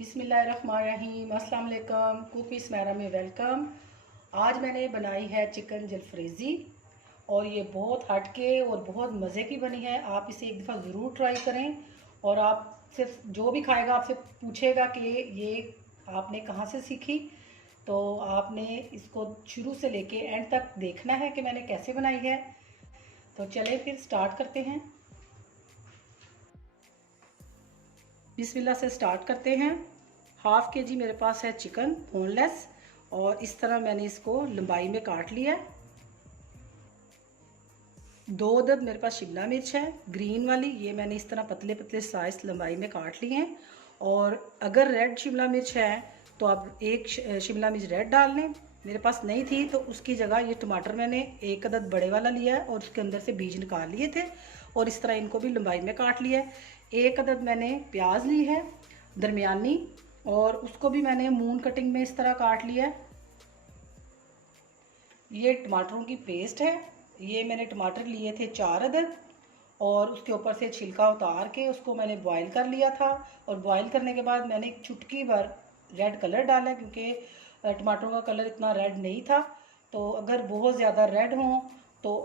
बिस्मिल्लाहिर्रहमानिर्रहीम। अस्सलाम वालेकुम। कुक विद स्मैरा में वेलकम। आज मैंने बनाई है चिकन जलफ्रेज़ी और ये बहुत हटके और बहुत मज़े की बनी है। आप इसे एक दफ़ा ज़रूर ट्राई करें और आप सिर्फ जो भी खाएगा आपसे पूछेगा कि ये आपने कहाँ से सीखी। तो आपने इसको शुरू से लेके एंड तक देखना है कि मैंने कैसे बनाई है। तो चले फिर स्टार्ट करते हैं। बिस्मिल्लाह से स्टार्ट करते हैं। हाफ़ के जी मेरे पास है चिकन बोनलेस और इस तरह मैंने इसको लंबाई में काट लिया है। 2 अदद मेरे पास शिमला मिर्च है ग्रीन वाली, ये मैंने इस तरह पतले पतले साइज लंबाई में काट लिए हैं। और अगर रेड शिमला मिर्च है तो आप एक शिमला मिर्च रेड डाल लें। मेरे पास नहीं थी तो उसकी जगह ये टमाटर मैंने 1 अदद बड़े वाला लिया है और उसके अंदर से बीज निकाल लिए थे और इस तरह इनको भी लंबाई में काट लिया है। 1 अदद मैंने प्याज ली है दरमियानी और उसको भी मैंने मून कटिंग में इस तरह काट लिया है। ये टमाटरों की पेस्ट है। ये मैंने टमाटर लिए थे 4 अदद और उसके ऊपर से छिलका उतार के उसको मैंने बॉईल कर लिया था। और बॉईल करने के बाद मैंने एक चुटकी भर रेड कलर डाला क्योंकि टमाटरों का कलर इतना रेड नहीं था। तो अगर बहुत ज़्यादा रेड हो तो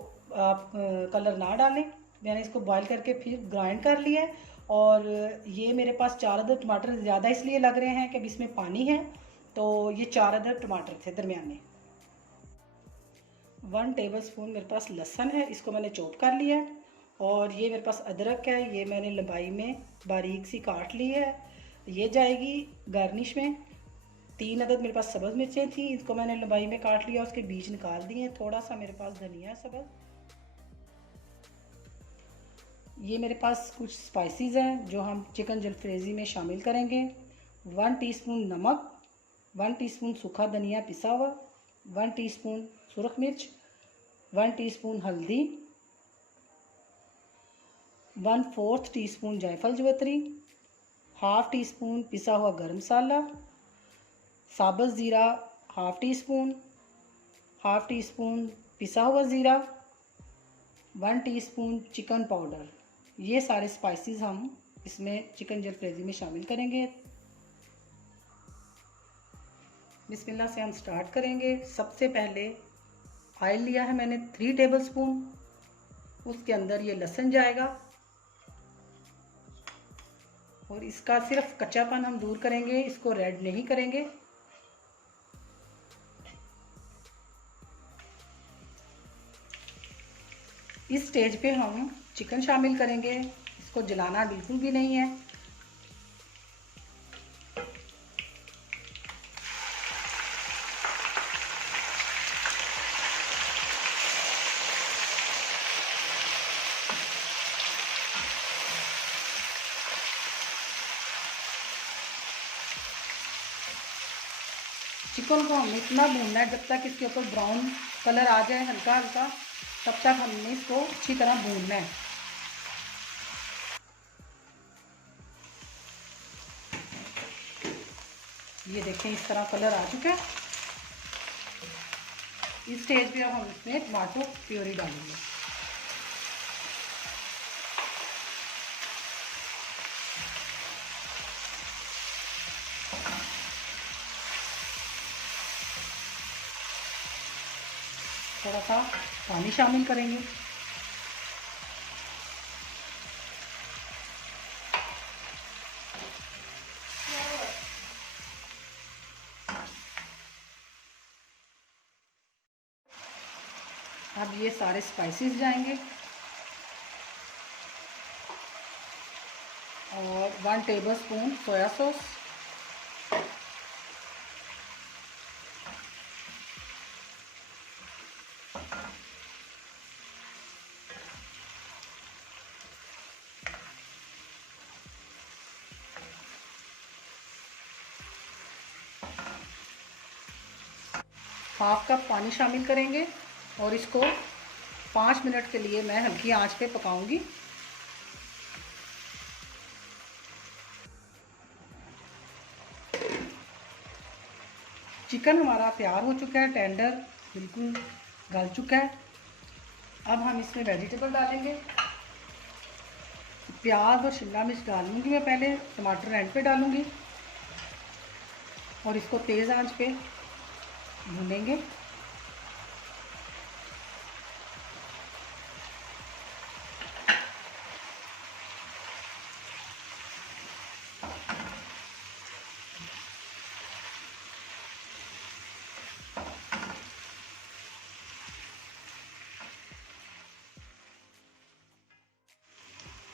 आप कलर ना डालें। मैंने इसको बॉईल करके फिर ग्राइंड कर लिया है। और ये मेरे पास 4 अदद टमाटर ज़्यादा इसलिए लग रहे हैं कि अब इसमें पानी है। तो ये 4 अदद टमाटर थे दरमियाने। 1 टेबलस्पून मेरे पास लहसुन है, इसको मैंने चॉप कर लिया है। और ये मेरे पास अदरक है, ये मैंने लंबाई में बारीक सी काट ली है। ये जाएगी गार्निश में। 3 अदद मेरे पास सब्ज़ मिर्चें थी, इसको मैंने लंबाई में काट लिया, उसके बीज निकाल दिए। थोड़ा सा मेरे पास धनिया है सब्ज़। ये मेरे पास कुछ स्पाइसेस हैं जो हम चिकन जलफ्रेज़ी में शामिल करेंगे। 1 टीस्पून नमक, 1 टीस्पून सूखा धनिया पिसा हुआ, 1 टीस्पून सुरख मिर्च, 1 टीस्पून हल्दी, 1/4 टीस्पून जायफल जवित्री, हाफ़ टी स्पून पिसा हुआ गरम मसाला, साबुत ज़ीरा half tea spoon, half tea spoon पिसा हुआ ज़ीरा, 1 टीस्पून चिकन पाउडर। ये सारे स्पाइसेस हम इसमें चिकन जलफ्रेज़ी में शामिल करेंगे। बिस्मिल्लाह से हम स्टार्ट करेंगे। सबसे पहले ऑयल लिया है मैंने 3 टेबलस्पून, उसके अंदर ये लहसुन जाएगा और इसका सिर्फ कच्चापन हम दूर करेंगे, इसको रेड नहीं करेंगे। इस स्टेज पे हम चिकन शामिल करेंगे, इसको जलाना बिल्कुल भी नहीं है। चिकन को हमें इतना भूनना है जब तक इसके ऊपर ब्राउन कलर आ जाए हल्का हल्का, तब तक हमने इसको अच्छी तरह भूनना है। ये देखें इस तरह कलर आ चुका है। इस स्टेज पे अब हम इसमें टमाटो प्योरी डालेंगे। थोड़ा सा पानी शामिल करेंगे। अब ये सारे स्पाइसेस जाएंगे और 1 tablespoon soya sauce, half cup पानी शामिल करेंगे और इसको 5 मिनट के लिए मैं हल्की आंच पे पकाऊंगी। चिकन हमारा तैयार हो चुका है, टेंडर बिल्कुल गल चुका है। अब हम इसमें वेजिटेबल डालेंगे। प्याज और शिमला मिर्च डालूंगी मैं पहले, टमाटर एंड पे डालूंगी। और इसको तेज़ आंच पे भूनेंगे।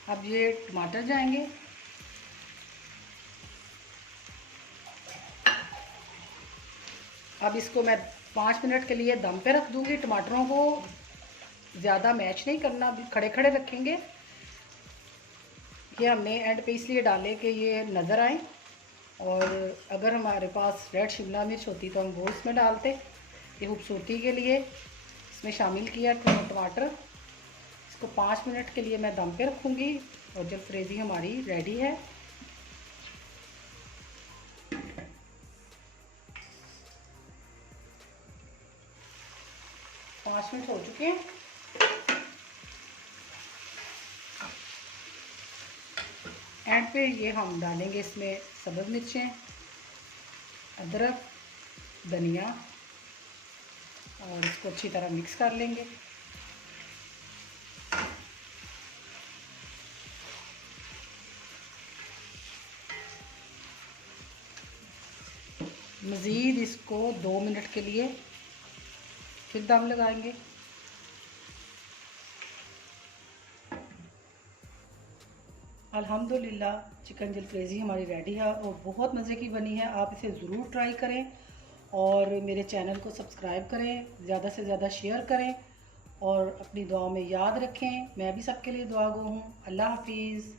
अब ये टमाटर जाएंगे। अब इसको मैं 5 मिनट के लिए दम पे रख दूंगी। टमाटरों को ज़्यादा मैश नहीं करना, खड़े खड़े रखेंगे। ये हमने एंड पे इसलिए डाले कि ये नज़र आए, और अगर हमारे पास रेड शिमला मिर्च होती तो हम वो इसमें डालते। ये खूबसूरती के लिए इसमें शामिल किया टमाटर। इसको 5 मिनट के लिए मैं दम पे रखूँगी, और जब फ्रेज़ी हमारी रेडी है। पाँच मिनट हो चुके हैं। एंड पे ये हम डालेंगे इसमें सब्ज़ मिर्चें, अदरक, धनिया, और इसको अच्छी तरह मिक्स कर लेंगे। मज़ीद इसको 2 मिनट के लिए फिर दम लगाएंगे। अल्हम्दुलिल्लाह चिकन जलफ्रेज़ी हमारी रेडी है और बहुत मज़े की बनी है। आप इसे ज़रूर ट्राई करें और मेरे चैनल को सब्सक्राइब करें, ज़्यादा से ज़्यादा शेयर करें और अपनी दुआ में याद रखें। मैं भी सबके लिए दुआ गो हूँ। अल्लाह हाफिज़।